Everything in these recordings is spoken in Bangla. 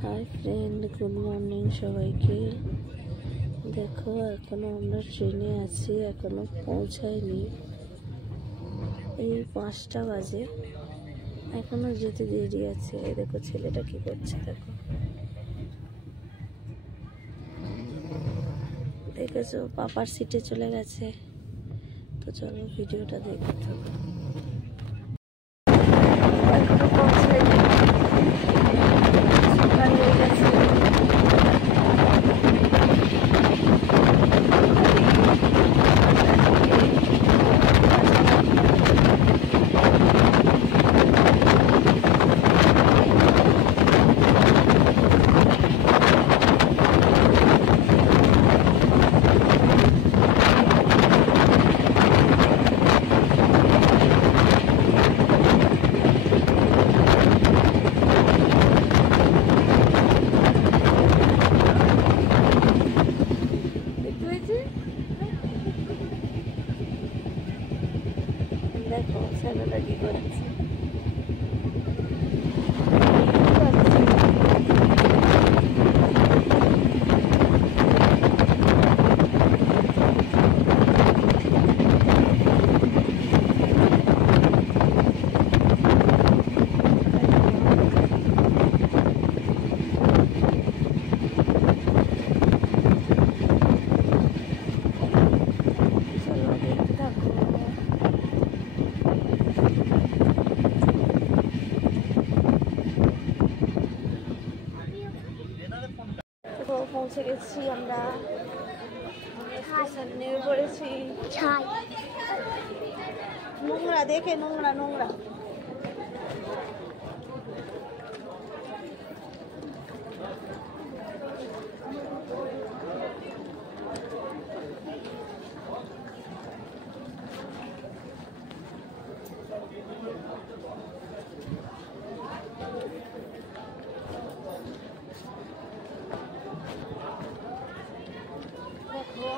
हाय फ्रेंड, गुड मर्निंग सबाइके। देखो एखोनो आमरा ट्रेने आছি, एखोनो पौঁছাইনি। এই 5টা বাজে, এখনো যেতে দেরি আছে। এই দেখো ছেলেটা কি করছে, দেখো দেখেছো পাপার সিটে চলে গেছে। তো চলো ভিডিওটা দেখতে থাকো। এখনো পৌঁছাইনি, সকাল হয়ে গেছে। দেখো ছেলেটা কি করছে। পৌঁছে গেছি আমরা, স্টেশন নেমে পড়েছি। নোংরা দেখে, নোংরা নোংরা।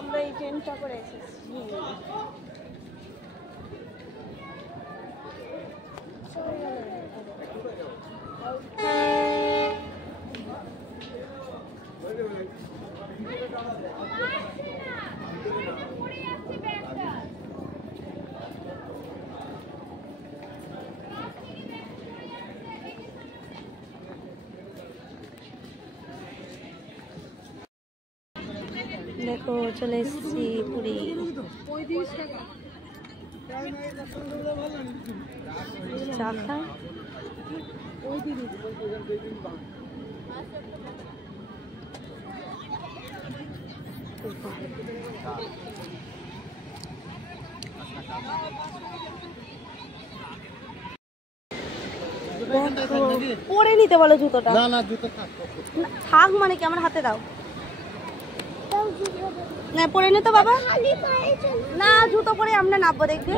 আমরা এই ট্রেনটা করে এসেছি। দেখো চলে এসেছি পুরী। চা খাই। পরে নিতে বলো জুতোটা। না না জুতো থাক, মানে কি আমার হাতে দাও। না পরে নি তো বাবা, না জুতো পরে আমরা নামবো, দেখবে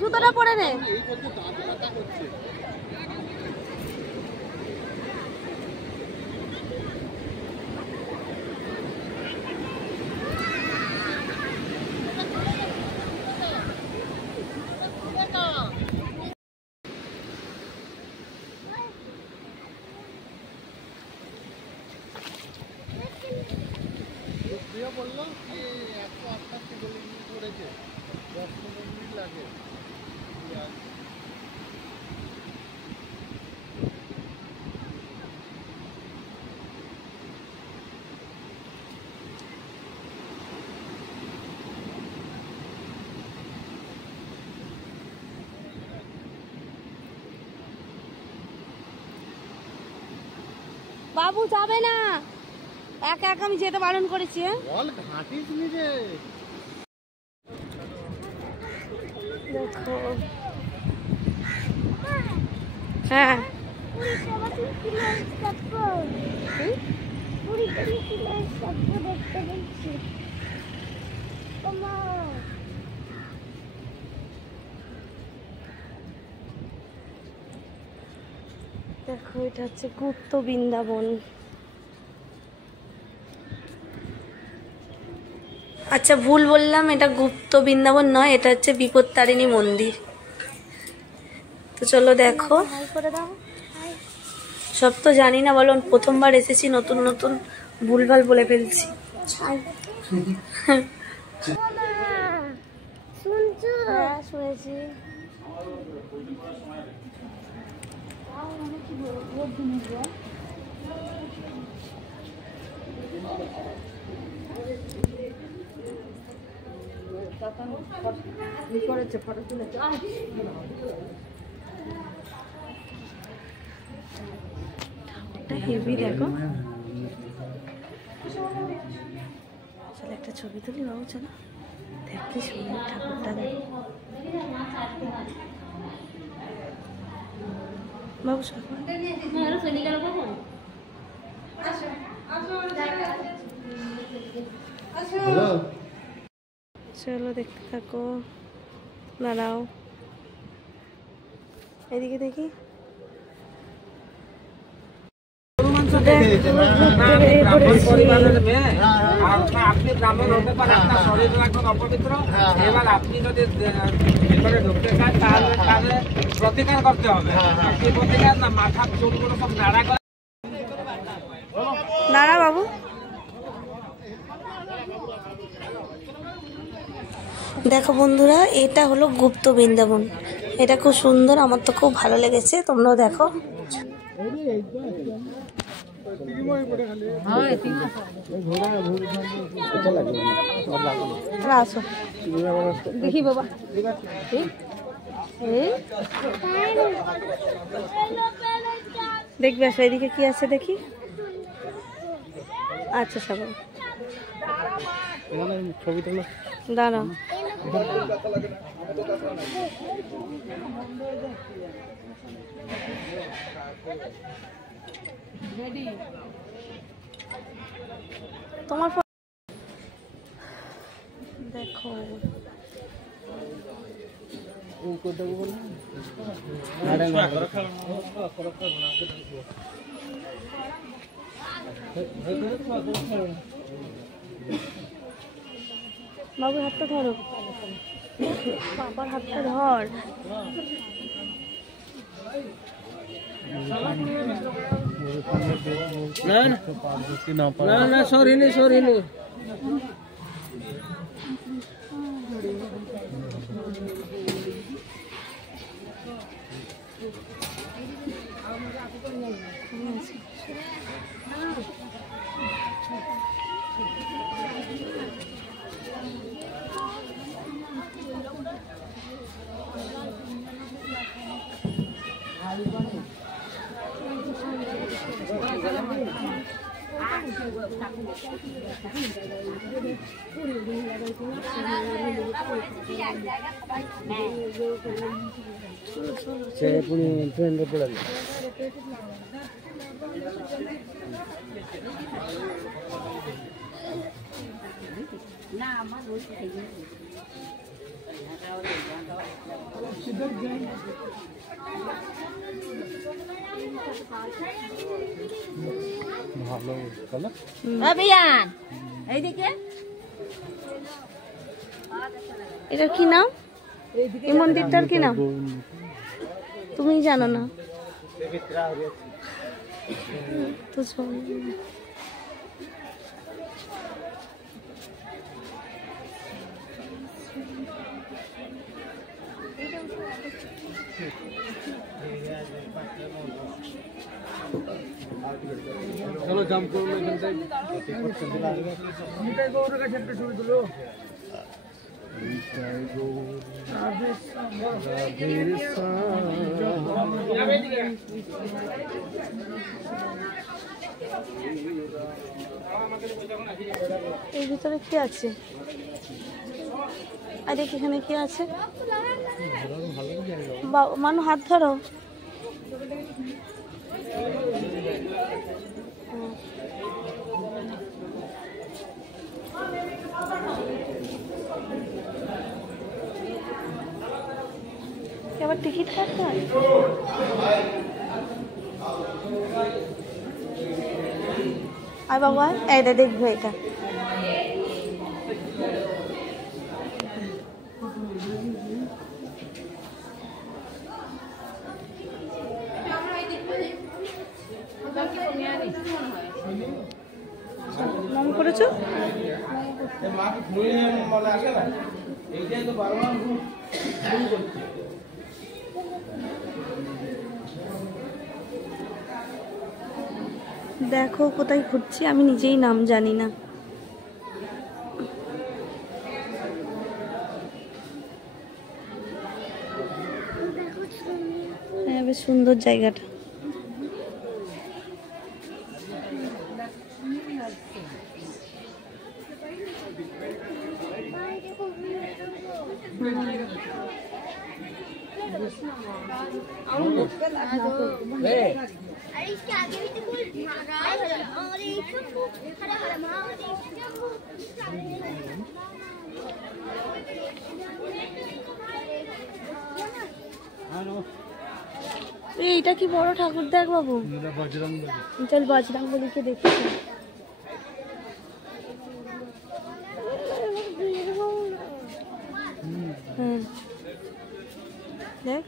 জুতোটা পরে নে। বললো যে 188 গলি করেছে, 10-15 মিনিট লাগে। বাবু যাবে না, একা একা আমি যেতে বারণ করেছি। দেখো হ্যাঁ দেখো এটা হচ্ছে গুপ্ত বৃন্দাবন। আচ্ছা ভুল বললাম, এটা গুপ্ত বৃন্দাবন নয়, এটা হচ্ছে বিপত্তারিণী মন্দির। তো চলো দেখো, সব তো জানি না বলো, প্রথমবার এসেছি, নতুন নতুন ভুলভাল বলে ফেলছি। শুনেছি। হেভি দেখো, চলো একটা ছবি তুলি বাবু, চলো দেখ কি সুন্দর ঠাকুরটা, দেখ বাবু। চলো দেখতে থাকো, দাঁড়াও এদিকে দেখি। আপনি ব্রাহ্মণ হতে পারে, আপনার শরীর এখন অপবিত্র, এবার আপনি যদি ভিতরে ঢুকতে চান তাহলে প্রতিকার করতে হবে। কি প্রতিকার? না, মাথার চুলগুলো সব নাড়া করে। দাঁড়া বাবু। দেখো বন্ধুরা, এটা হলো গুপ্ত বৃন্দাবন, এটা খুব সুন্দর, আমার তো খুব ভালো লেগেছে, তোমরাও দেখো। আসো দেখি বাবা, দেখবি, আসো এদিকে কি আছে দেখি। আচ্ছা সবাই ছবি তোলো, দাঁড়াও। তোমার দেখো বাবুর হাতটা ধরো, বাবার হাতটা ধর। না না, সরিনি সরিনি। ট্রেন্ডে পড়ে গেল। ভালো তাহলে এইদিকে এটা কি নাম? এই মন্দিরটার কি নাম তুমি জানো না? তো চল চলো জাম্প করলো এই ভিতরে কি আছে? আর দেখ এখানে কি আছে? মানু হাত ধরো। আবার টিকিট কাটতে হয়? আর বাবা এটা দেখবো, এটা নাম করেছো? দেখো কোথায় ঘুরছি, আমি নিজেই নাম জানি না। হ্যাঁ, বেশ সুন্দর জায়গাটা। এইটা কি বড় ঠাকুর দেখ বাবু, চল বজরংবলীকে দেখি। দেখ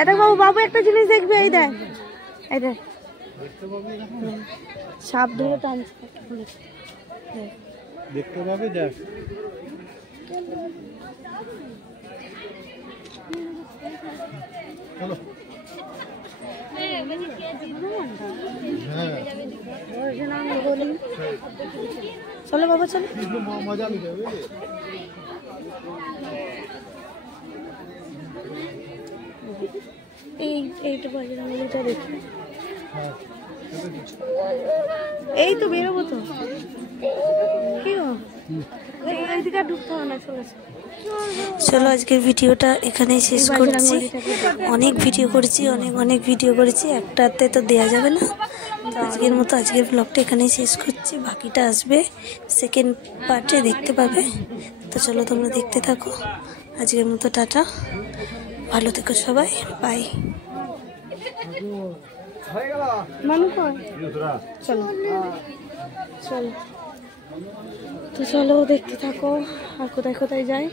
এটা বাবু, বাবু একটা জিনিস দেখবি, এই দেখ, এই দেখ সাপ ধরে টানছে, দেখতে পাবে। দেখ চলো। চলো বাবা চলো। মজা নিতে হবে। এইটা বজরংবলীটা দেখি। এই তো বেরোবো তো, কি এইদিকে ঢুকতে হবে না। চলো আজকের ভিডিওটা এখানেই শেষ করছি। অনেক ভিডিও করেছি, অনেক ভিডিও করেছি, একটাতে তো দেয়া যাবে না। তো আজকের মতো আজকের ব্লগটা এখানেই শেষ করছি, বাকিটা আসবে সেকেন্ড পার্টে, দেখতে পাবে। তো চলো তোমরা দেখতে থাকো। আজকের মতো টাটা, ভালো থেকো সবাই, বাই। মানু কয় চলো চলো, তো চলো দেখতে থাকো আর কোথায় কোথায় যাই।